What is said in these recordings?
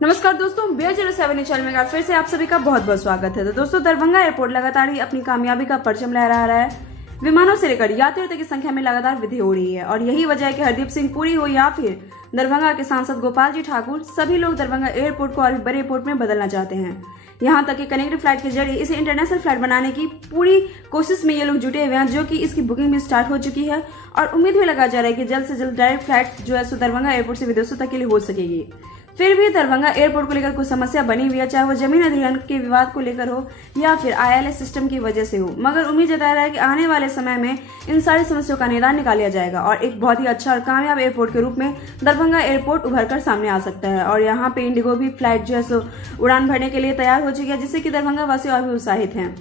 नमस्कार दोस्तों, BR07 channel में फिर से आप सभी का बहुत बहुत स्वागत है। तो दोस्तों, दरभंगा एयरपोर्ट लगातार ही अपनी कामयाबी का परचम लहरा रहा है। विमानों से लेकर यात्रियों तक की संख्या में लगातार वृद्धि हो रही है और यही वजह है कि हरदीप सिंह पुरी हो या फिर दरभंगा के सांसद गोपाल जी ठाकुर, सभी लोग दरभंगा एयरपोर्ट को और भी बड़े एयरपोर्ट में बदलना चाहते हैं। यहाँ तक कि कनेक्टिव फ्लाइट के जरिए इसे इंटरनेशनल फ्लाइट बनाने की पूरी कोशिश में ये लोग जुटे हुए हैं, जो कि इसकी बुकिंग भी स्टार्ट हो चुकी है और उम्मीद भी लगा जा रहा है कि जल्द से जल्द डायरेक्ट फ्लाइट जो है सो दरभंगा एयरपोर्ट से विदेशों तक के लिए हो सकेगी। फिर भी दरभंगा एयरपोर्ट को लेकर कुछ समस्या बनी हुई है, चाहे वो जमीन अधिग्रहण के विवाद को लेकर हो या फिर ILS सिस्टम की वजह से हो, मगर उम्मीद जताया रहा है कि आने वाले समय में इन सारी समस्याओं का निदान निकाल लिया जाएगा और एक बहुत ही अच्छा और कामयाब एयरपोर्ट के रूप में दरभंगा एयरपोर्ट उभर कर सामने आ सकता है। और यहाँ पे इंडिगो भी फ्लाइट जो है सो उड़ान भरने के लिए तैयार हो चुकी है, जिससे कि दरभंगा वासी और भी उत्साहित हैं।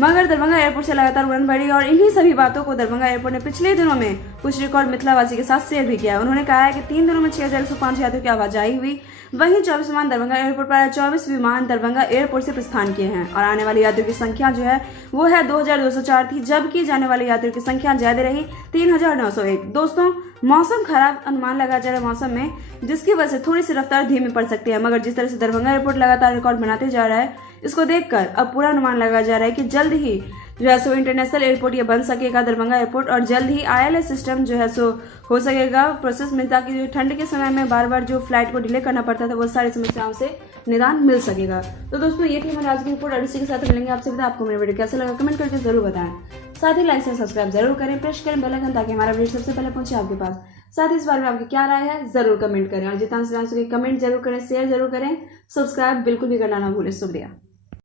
मगर दरभंगा एयरपोर्ट से लगातार उड़ान भरी और इन्हीं सभी बातों को दरभंगा एयरपोर्ट ने पिछले दिनों में कुछ रिकॉर्ड मिथिलावासी के साथ शेयर भी किया है। उन्होंने कहा है कि 3 दिनों में 6105 यात्रियों की आवाजाही हुई। वहीं 24 विमान दरभंगा एयरपोर्ट पर 24 विमान दरभंगा एयरपोर्ट से प्रस्थान किए हैं और आने वाले यात्रियों की संख्या जो है वो है 2204 थी, जबकि जाने वाले यात्रियों की संख्या ज्यादा रही 3901। दोस्तों, मौसम खराब अनुमान लगा जा रहा है मौसम में, जिसकी वजह से थोड़ी सी रफ्तार धीमी पड़ सकती है, मगर जिस तरह से दरभंगा एयरपोर्ट लगातार रिकॉर्ड बनाते जा रहा है, इसको देखकर अब पूरा अनुमान लगाया जा रहा है कि जल्द ही जो है सो इंटरनेशनल एयरपोर्ट ये बन सकेगा दरभंगा एयरपोर्ट और जल्द ही ILS सिस्टम जो है सो हो सकेगा प्रोसेस में, ताकि जो ठंड के समय में बार बार जो फ्लाइट को डिले करना पड़ता था वो सारी समस्याओं से निदान मिल सकेगा। तो दोस्तों, ये थी हमारी आज की रिपोर्ट और इसी के साथ मिलेंगे आपसे। आपको मेरा वीडियो कैसा लगा कमेंट करके जरूर बताएं। साथ ही लाइक से सब्सक्राइब जरूर करें, प्रेस करें बेल आइकन, ताकि हमारा वीडियो सबसे पहले पहुंचे आपके पास। साथ ही इस बारे में आपकी क्या राय है जरूर कमेंट करें और जितना से कमेंट जरूर करें, शेयर जरूर करें, सब्सक्राइब बिल्कुल भी करना ना भूलें। शुक्रिया।